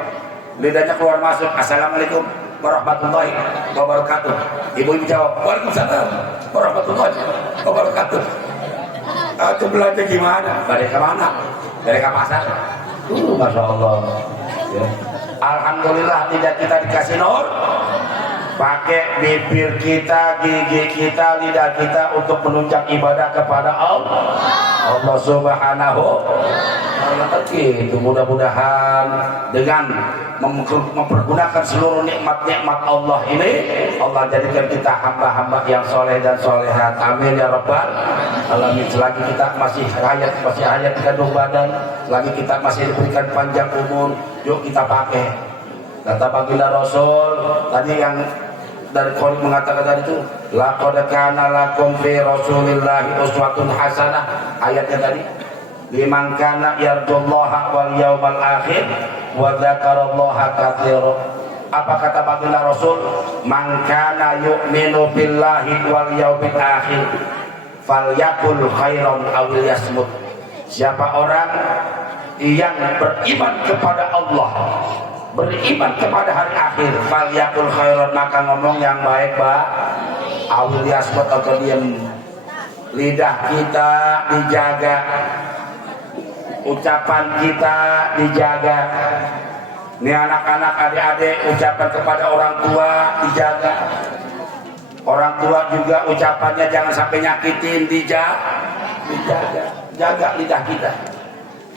lidahnya keluar masuk, assalamualaikum warahmatullahi wabarakatuh. Ibu-ibu jawab, waalaikumsalam warahmatullahi wabarakatuh. Itu belanja gimana? Dari kemana? Dari ke pasar. Masya Allah ya. Alhamdulillah tidak kita dikasih nur. Pakai bibir kita, gigi kita, lidah kita untuk menunjang ibadah kepada Allah Subhanahu wa ta'ala. Itu mudah-mudahan dengan mempergunakan seluruh nikmat-nikmat Allah ini, Allah jadikan kita hamba-hamba yang soleh dan solehat. Amin ya rabbal alamin. Selagi kita masih hayat kandung badan, selagi kita masih diberikan panjang umur, yuk kita pakai. Kata baginda Rasul tadi yang dari Qur'an mengatakan tadi itu, laqad kana lakum fi rasulillahi uswatun hasanah. Ayatnya tadi, liman kana yarjullaha wal yawmal akhir wa dzakarallaha katsira. Apa kata baginda Rasul? Man kana yu'minu billahi wal yaumil akhir falyakul khairan aw liyasmut. Siapa orang yang beriman kepada Allah, beriman kepada hari akhir, falyakul khairan, maka ngomong yang baik, aw liyasmut, atau diam. Lidah kita dijaga, ucapan kita dijaga. Ini anak-anak, adik-adik, ucapan kepada orang tua dijaga. Orang tua juga ucapannya jangan sampai nyakitin, dijaga. Jaga lidah kita.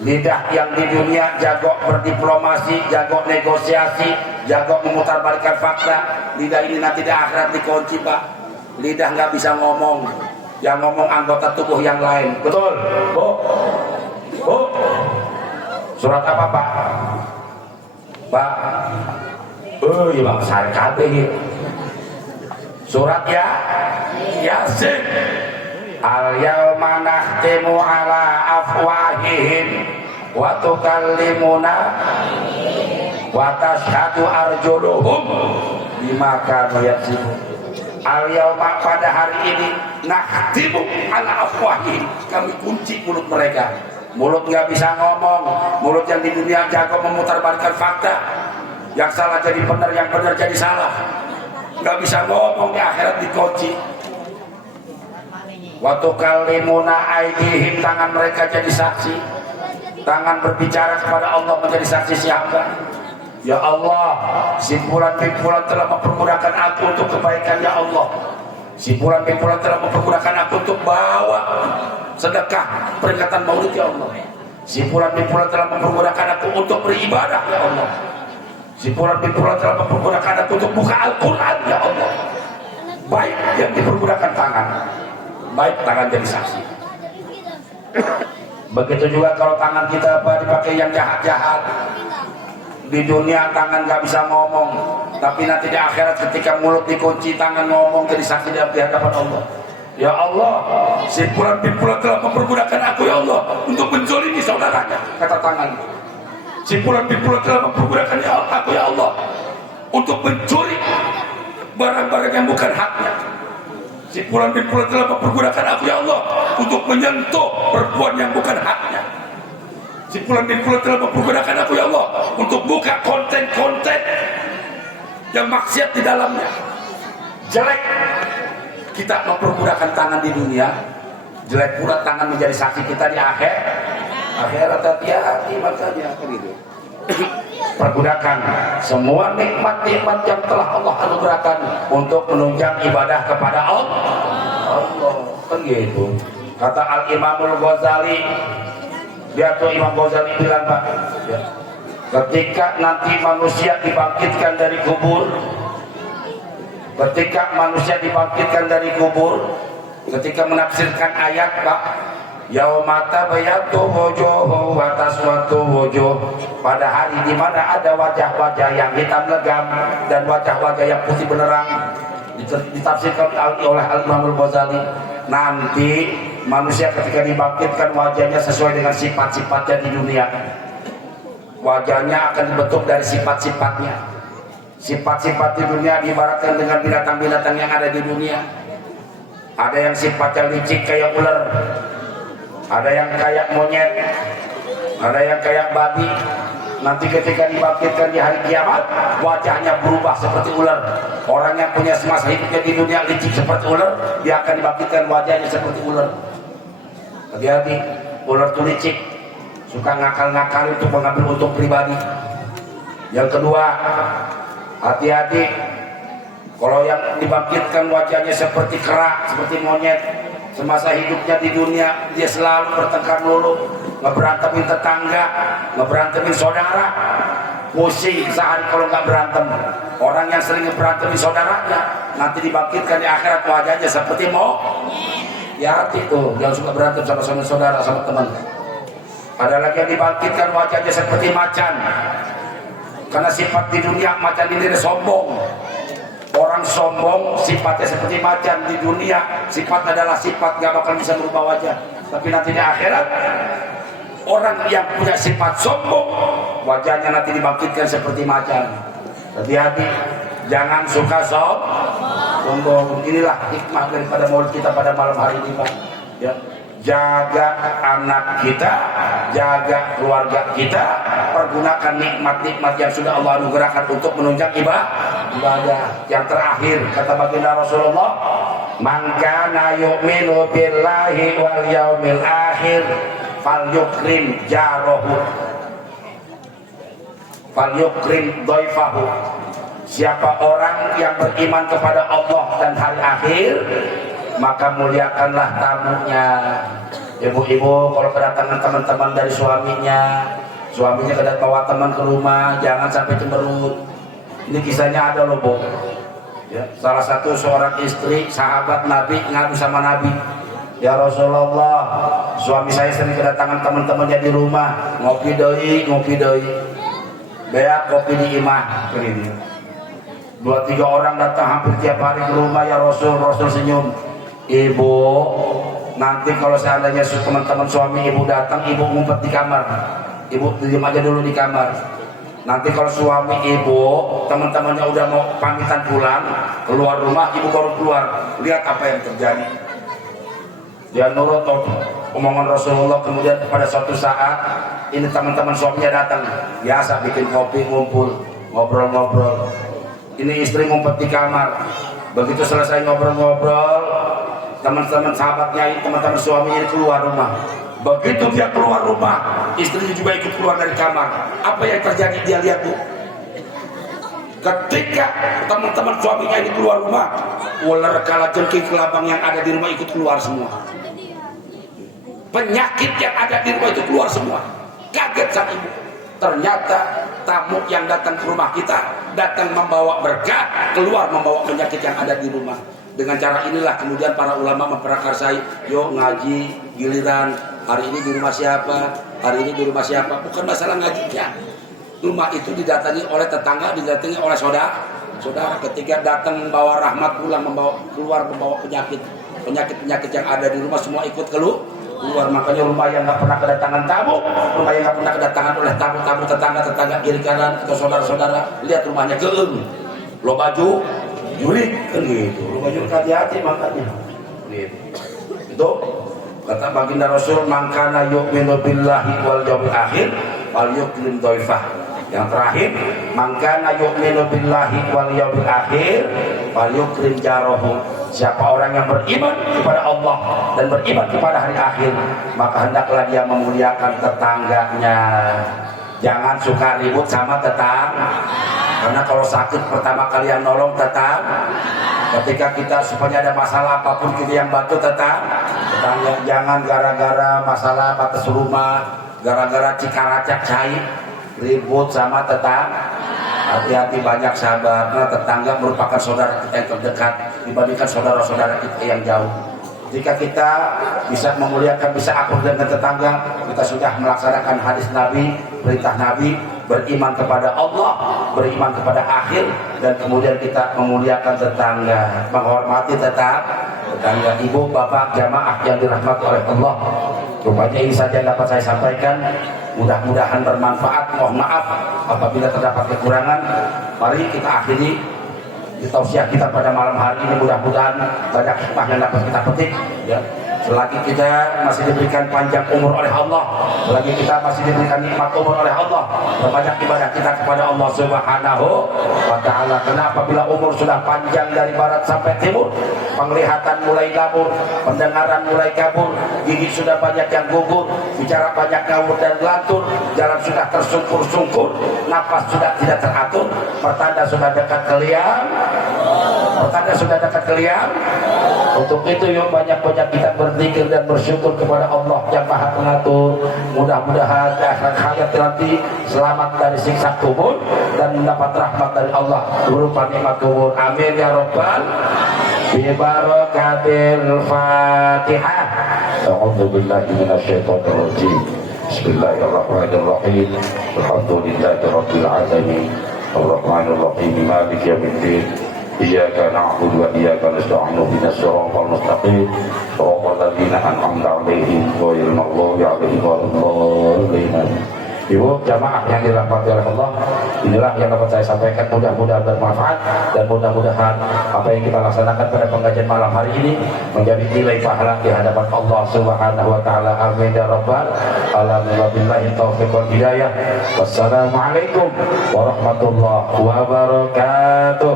Lidah yang di dunia jago berdiplomasi, jago negosiasi, jago memutarbalikkan fakta. Lidah ini nanti di akhirat dikunci, Pak. Lidah nggak bisa ngomong, yang ngomong anggota tubuh yang lain. Betul, Bu? Surat apa, Pak? Pak? Oh iya, Bang, saya kabeh. Surat Yasin. Al-yawma nakhtimu ala afwahihim wa tukallimuna wa tashhadu arjuluhum bima kanu yaksibun. Al-yawma, pada hari ini, nakhtimu ala afwahihim, kami kunci mulut mereka. Mulut nggak bisa ngomong, mulut yang di dunia jago memutarbalikkan fakta, yang salah jadi benar, yang benar jadi salah, nggak bisa ngomong, di akhirat dikunci. Wa tukallimuna aydihim, tangan mereka jadi saksi, tangan berbicara kepada Allah menjadi saksi siapa? Ya Allah, si fulan-fulan telah mempergunakan aku untuk kebaikan, ya Allah. Si fulan-fulan telah mempergunakan aku untuk bawa sedekah peringatan Maulid, ya Allah. Si fulan-fulan telah mempergunakan aku untuk beribadah, ya Allah. Si fulan-fulan telah mempergunakan aku untuk buka Al-Quran, ya Allah. Baik yang dipergunakan tangan, baik tangan jadi saksi. Begitu juga kalau tangan kita dipakai yang jahat-jahat. Di dunia tangan nggak bisa ngomong, tapi nanti di akhirat ketika mulut dikunci, tangan ngomong jadi saksi di hadapan Allah. Ya Allah, si fulan-fulan telah mempergunakan aku, ya Allah, untuk menzalimi saudaranya, kata tangan. Si fulan-fulan telah mempergunakan aku, ya Allah, untuk mencuri barang-barang yang bukan haknya. Si fulan-fulan telah mempergunakan aku, ya Allah, untuk menyentuh perempuan yang bukan haknya. Si fulan-fulan telah mempergunakan aku, ya Allah, untuk buka konten-konten yang maksiat di dalamnya. Jelek kita mempergunakan tangan di dunia, jelek pula tangan menjadi saksi kita di akhirat. Hati-hati makanya begitu. Pergunakan semua nikmat-nikmat yang telah Allah anugerahkan untuk menunjang ibadah kepada Allah. Kan gitu. Kata Al-Imamul Ghazali, dia tuh Imam Ghazali bilang, Pak, ya, ketika nanti manusia dibangkitkan dari kubur, ketika menafsirkan ayat, Pak, yaumata bayatu wujuhu wa taswatu wujuh, pada hari di mana ada wajah-wajah yang hitam legam dan wajah-wajah yang putih benerang, ditafsirkan oleh Al-Imamul Ghazali. Nanti manusia ketika dibangkitkan, wajahnya sesuai dengan sifat-sifatnya di dunia. Wajahnya akan dibentuk dari sifat-sifatnya. Sifat-sifat di dunia diibaratkan dengan binatang-binatang yang ada di dunia. Ada yang sifatnya licik kayak ular, ada yang kayak monyet, ada yang kayak babi. Nanti ketika dibangkitkan di hari kiamat, wajahnya berubah seperti ular. Orang yang punya semasa hidupnya di dunia licik seperti ular, dia akan dibangkitkan wajahnya seperti ular. Hati-hati, ular itu licik, suka ngakal-ngakal untuk mengambil untung pribadi. Yang kedua, hati-hati kalau yang dibangkitkan wajahnya seperti kera, seperti monyet. Semasa hidupnya di dunia dia selalu bertengkar mulu, ngeberantemin tetangga, ngeberantemin saudara, pusing sehari kalau nggak berantem. Orang yang sering ngeberantemin saudaranya nanti dibangkitkan di akhirat wajahnya seperti ya hati tuh yang suka berantem sama saudara, sama teman. Ada lagi yang dibangkitkan wajahnya seperti macan, karena sifat di dunia macan ini sombong. Orang sombong sifatnya seperti macan. Di dunia sifat adalah sifat, gak bakal bisa berubah wajah. Tapi nanti di akhirat orang yang punya sifat sombong, wajahnya nanti dibangkitkan seperti macan. Hati-hati, jangan suka sombong. Inilah hikmah daripada maulid kita pada malam hari ini, Pak. Ya. Jaga anak kita, jaga keluarga kita, pergunakan nikmat-nikmat yang sudah Allah anugerahkan untuk menunjang ibadah. Yang terakhir kata baginda Rasulullah, man kana yu'minu billahi wal yaumil akhir falyukrim jarahu falyukrim dhaifahu. Siapa orang yang beriman kepada Allah dan hari akhir, maka muliakanlah tamunya. Ibu-ibu kalau kedatangan teman-teman dari suaminya kedatangan bawa teman ke rumah, jangan sampai cemberut. Ini kisahnya ada loh, Bu. Ya, salah satu seorang istri sahabat Nabi ngadu sama Nabi, ya Rasulullah, suami saya sering kedatangan teman-temannya di rumah, ngopi doi, beak kopi di imah. Ini 2-3 orang datang hampir tiap hari ke rumah, ya Rasul senyum. Ibu, nanti kalau seandainya teman-teman suami ibu datang, ibu ngumpet di kamar, ibu diam aja dulu di kamar. Nanti kalau suami ibu, teman-temannya udah mau pamitan pulang, keluar rumah, ibu baru keluar. Lihat apa yang terjadi. Dia nurut omongan Rasulullah. Kemudian pada suatu saat, ini teman-teman suaminya datang, biasa bikin kopi, ngumpul, ngobrol-ngobrol. Ini istri ngumpet di kamar. Begitu selesai ngobrol-ngobrol, teman-teman sahabatnya, teman-teman suaminya keluar rumah. Begitu dia keluar rumah, istrinya juga ikut keluar dari kamar. Apa yang terjadi dia lihat, Bu? Ketika teman-teman suaminya ini keluar rumah, ular kalajengking kelabang yang ada di rumah ikut keluar semua. Penyakit yang ada di rumah itu keluar semua. Kaget sang ibu. Ternyata tamu yang datang ke rumah kita datang membawa berkah, keluar membawa penyakit yang ada di rumah. Dengan cara inilah kemudian para ulama memprakarsai, yuk ngaji giliran, hari ini di rumah siapa, hari ini di rumah siapa. Bukan masalah ngajinya, rumah itu didatangi oleh tetangga, didatangi oleh saudara. Ketika datang membawa rahmat, pulang keluar membawa penyakit yang ada di rumah semua ikut keluar. Makanya rumah yang nggak pernah kedatangan tamu, rumah yang nggak pernah kedatangan oleh tamu-tamu tetangga kiri kanan atau saudara-saudara, lihat rumahnya keung, lo baju jurik kan gitu, lo baju hati-hati makanya gitu. Itu kata baginda Rasul, mangkana yu'minu billahi wal yaumil akhir wal yukrim dhaifah. Yang terakhir, mangkana yu'minu billahi wal yaumil akhir wal yukrim jarahu. Siapa orang yang beriman kepada Allah dan beriman kepada hari akhir, maka hendaklah dia memuliakan tetangganya. Jangan suka ribut sama tetangga, karena kalau sakit pertama kali yang nolong tetangga. Ketika kita supaya ada masalah apapun kita yang bantu tetangga. Jangan gara-gara masalah batas rumah, gara-gara cikaracak cair ribut sama tetangga. Hati-hati, banyak sabar, karena tetangga merupakan saudara kita yang terdekat dibandingkan saudara-saudara kita yang jauh. Jika kita bisa memuliakan, bisa akur dengan tetangga, kita sudah melaksanakan hadis Nabi, perintah Nabi, beriman kepada Allah, beriman kepada akhir, dan kemudian kita memuliakan tetangga, menghormati tetangga. Ibu, bapak, jamaah yang dirahmati oleh Allah, rupanya ini saja yang dapat saya sampaikan. Mudah-mudahan bermanfaat. Mohon maaf apabila terdapat kekurangan. Mari kita akhiri tausiah kita pada malam hari ini. Mudah-mudahan banyak hikmah yang dapat kita petik, ya. Selagi kita masih diberikan panjang umur oleh Allah, selagi kita masih diberikan nikmat umur oleh Allah, berbanyak ibadah kita kepada Allah Subhanahu wa ta'ala. Karena apabila umur sudah panjang dari barat sampai timur, penglihatan mulai kabur, pendengaran mulai kabur, gigi sudah banyak yang gugur, bicara banyak ngawur dan lantur, jalan sudah tersungkur-sungkur, napas sudah tidak teratur, pertanda sudah dekat keliang. Untuk itu yuk banyak-banyak kita berzikir dan bersyukur kepada Allah yang Maha Pengatur. Mudah-mudahan akhirat hayat nanti selamat dari siksa kubur dan mendapat rahmat dari Allah berupa nikmat kubur. Amin ya rabbal bi barakatil Fatihah. A'udzu billahi minasyaitonir rajim. Bismillahirrahmanirrahim. Alhamdulillahirabbil alamin. Arrahmanirrahim. Maliki yaumiddin. iyyaka na'budu wa iyyaka nasta'in ihdinas siratal mustaqim siratal ladzina an'amta 'alaihim ghairil maghdubi 'alaihim waladdallin. Ibu jamaah yang dirahmati oleh Allah, inilah yang dapat saya sampaikan, mudah-mudahan bermanfaat dan mudah-mudahan apa yang kita laksanakan pada pengajian malam hari ini menjadi nilai pahala di hadapan Allah Subhanahu wa taala. Amin ya rabbal alamin. Wabillahi taufiq wal hidayah. Wassalamualaikum warahmatullahi wabarakatuh.